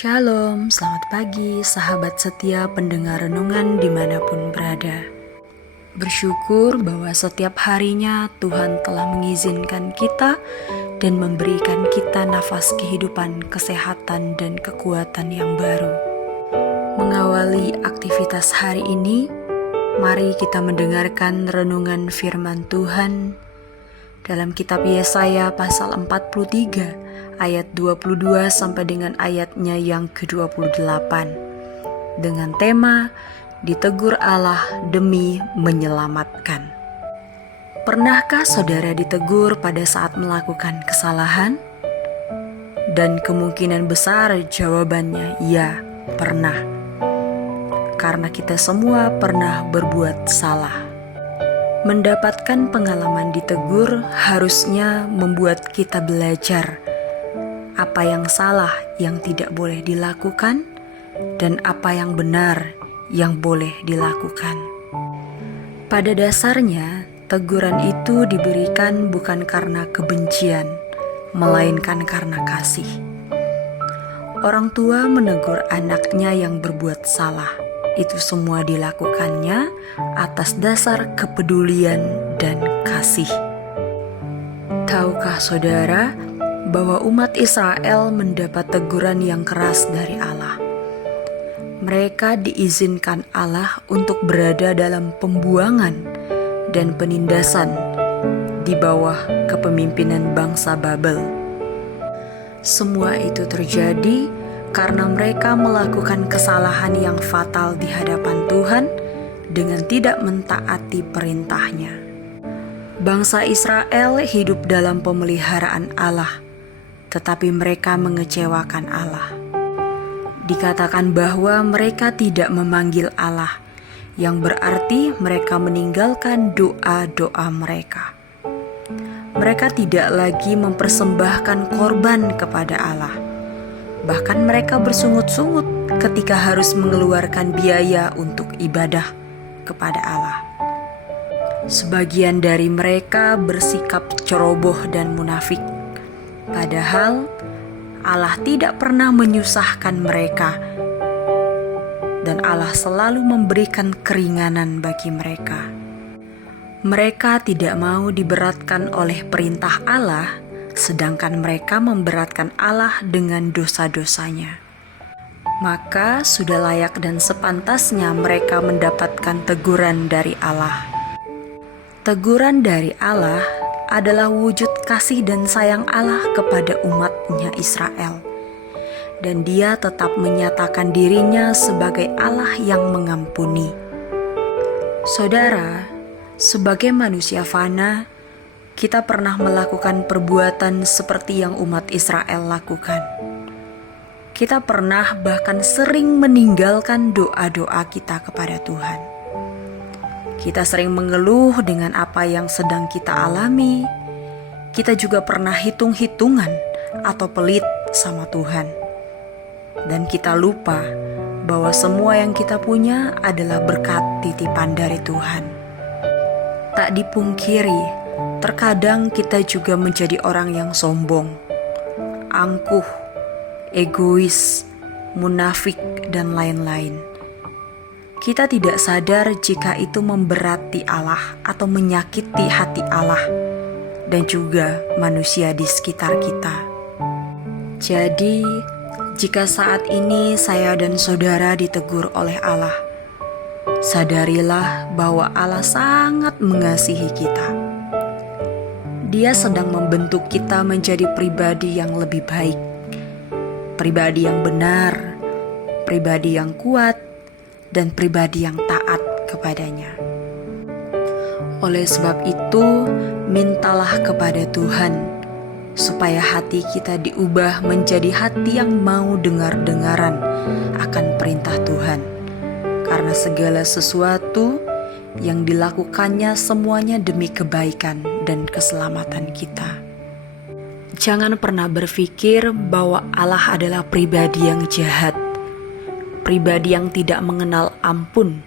Shalom, selamat pagi sahabat setia pendengar renungan dimanapun berada. Bersyukur bahwa setiap harinya Tuhan telah mengizinkan kita dan memberikan kita nafas kehidupan, kesehatan, dan kekuatan yang baru. Mengawali aktivitas hari ini, mari kita mendengarkan renungan firman Tuhan dalam kitab Yesaya pasal 43 ayat 22 sampai dengan ayatnya yang ke-28 dengan tema ditegur Allah demi menyelamatkan. Pernahkah saudara ditegur pada saat melakukan kesalahan? Dan kemungkinan besar jawabannya ya, pernah. Karena kita semua pernah berbuat salah. Mendapatkan pengalaman ditegur harusnya membuat kita belajar apa yang salah yang tidak boleh dilakukan dan apa yang benar yang boleh dilakukan. Pada dasarnya, teguran itu diberikan bukan karena kebencian, melainkan karena kasih. Orang tua menegur anaknya yang berbuat salah. Itu semua dilakukannya atas dasar kepedulian dan kasih. Tahukah saudara bahwa umat Israel mendapat teguran yang keras dari Allah? Mereka diizinkan Allah untuk berada dalam pembuangan dan penindasan di bawah kepemimpinan bangsa Babel. Semua itu terjadi karena mereka melakukan kesalahan yang fatal di hadapan Tuhan dengan tidak mentaati perintahnya. Bangsa Israel hidup dalam pemeliharaan Allah, tetapi mereka mengecewakan Allah. Dikatakan bahwa mereka tidak memanggil Allah, yang berarti mereka meninggalkan doa-doa mereka. Mereka tidak lagi mempersembahkan korban kepada Allah. Bahkan mereka bersungut-sungut ketika harus mengeluarkan biaya untuk ibadah kepada Allah. Sebagian dari mereka bersikap ceroboh dan munafik. Padahal Allah tidak pernah menyusahkan mereka dan Allah selalu memberikan keringanan bagi mereka. Mereka tidak mau diberatkan oleh perintah Allah, sedangkan mereka memberatkan Allah dengan dosa-dosanya. Maka sudah layak dan sepantasnya mereka mendapatkan teguran dari Allah. Teguran dari Allah adalah wujud kasih dan sayang Allah kepada umatnya Israel. Dan Dia tetap menyatakan dirinya sebagai Allah yang mengampuni. Saudara, sebagai manusia fana, kita pernah melakukan perbuatan seperti yang umat Israel lakukan. Kita pernah bahkan sering meninggalkan doa-doa kita kepada Tuhan. Kita sering mengeluh dengan apa yang sedang kita alami. Kita juga pernah hitung-hitungan atau pelit sama Tuhan. Dan kita lupa bahwa semua yang kita punya adalah berkat titipan dari Tuhan. Tak dipungkiri, terkadang kita juga menjadi orang yang sombong, angkuh, egois, munafik, dan lain-lain. Kita tidak sadar jika itu memberati Allah atau menyakiti hati Allah dan juga manusia di sekitar kita. Jadi, jika saat ini saya dan saudara ditegur oleh Allah, sadarilah bahwa Allah sangat mengasihi kita. Dia sedang membentuk kita menjadi pribadi yang lebih baik, pribadi yang benar, pribadi yang kuat, dan pribadi yang taat kepadanya. Oleh sebab itu, mintalah kepada Tuhan supaya hati kita diubah menjadi hati yang mau dengar-dengaran akan perintah Tuhan. Karena segala sesuatu yang dilakukannya semuanya demi kebaikan dan keselamatan kita. Jangan pernah berpikir bahwa Allah adalah pribadi yang jahat, pribadi yang tidak mengenal ampun,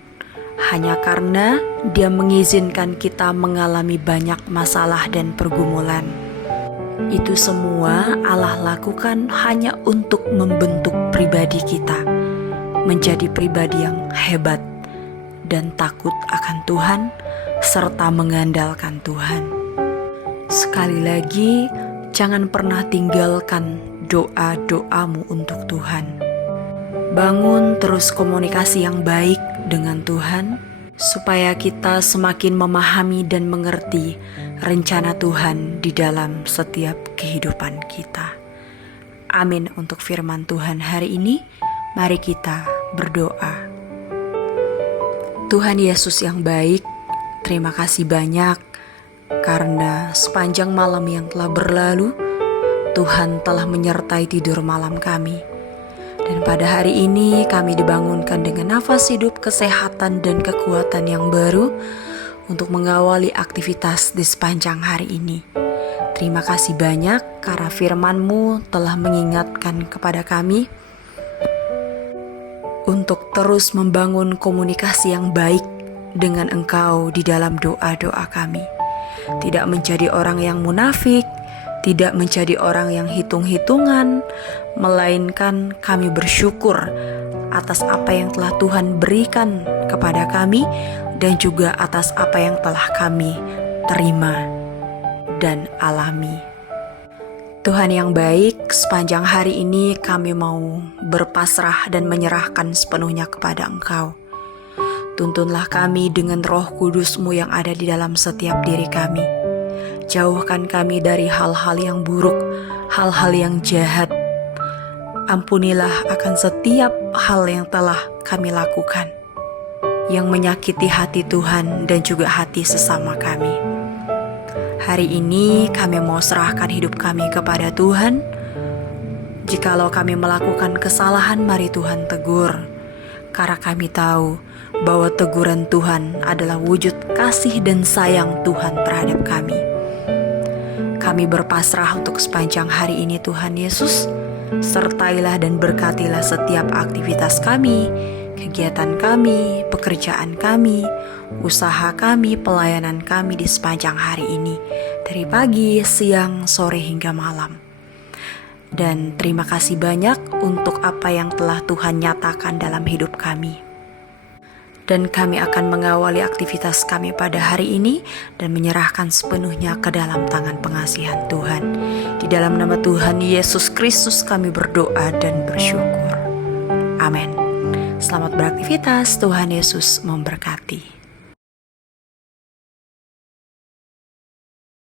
hanya karena Dia mengizinkan kita mengalami banyak masalah dan pergumulan. Itu semua Allah lakukan hanya untuk membentuk pribadi kita menjadi pribadi yang hebat dan takut akan Tuhan serta mengandalkan Tuhan. Sekali lagi, jangan pernah tinggalkan doa-doamu untuk Tuhan. Bangun terus komunikasi yang baik dengan Tuhan, supaya kita semakin memahami dan mengerti rencana Tuhan di dalam setiap kehidupan kita. Amin untuk firman Tuhan hari ini. Mari kita berdoa. Tuhan Yesus yang baik, terima kasih banyak karena sepanjang malam yang telah berlalu, Tuhan telah menyertai tidur malam kami. Dan pada hari ini kami dibangunkan dengan nafas hidup, kesehatan, dan kekuatan yang baru untuk mengawali aktivitas di sepanjang hari ini. Terima kasih banyak karena firman-Mu telah mengingatkan kepada kami untuk terus membangun komunikasi yang baik dengan Engkau di dalam doa-doa kami. Tidak menjadi orang yang munafik, tidak menjadi orang yang hitung-hitungan, melainkan kami bersyukur atas apa yang telah Tuhan berikan kepada kami dan juga atas apa yang telah kami terima dan alami. Tuhan yang baik, sepanjang hari ini kami mau berpasrah dan menyerahkan sepenuhnya kepada Engkau. Tuntunlah kami dengan Roh Kudus-Mu yang ada di dalam setiap diri kami. Jauhkan kami dari hal-hal yang buruk, hal-hal yang jahat. Ampunilah akan setiap hal yang telah kami lakukan, yang menyakiti hati Tuhan dan juga hati sesama kami. Hari ini kami mau serahkan hidup kami kepada Tuhan. Jikalau kami melakukan kesalahan, mari Tuhan tegur, karena kami tahu bahwa teguran Tuhan adalah wujud kasih dan sayang Tuhan terhadap kami. Kami berpasrah untuk sepanjang hari ini Tuhan Yesus. Sertailah dan berkatilah setiap aktivitas kami, kegiatan kami, pekerjaan kami, usaha kami, pelayanan kami di sepanjang hari ini. Dari pagi, siang, sore hingga malam. Dan terima kasih banyak untuk apa yang telah Tuhan nyatakan dalam hidup kami. Dan kami akan mengawali aktivitas kami pada hari ini dan menyerahkan sepenuhnya ke dalam tangan pengasihan Tuhan. Di dalam nama Tuhan Yesus Kristus kami berdoa dan bersyukur. Amin. Selamat beraktivitas, Tuhan Yesus memberkati.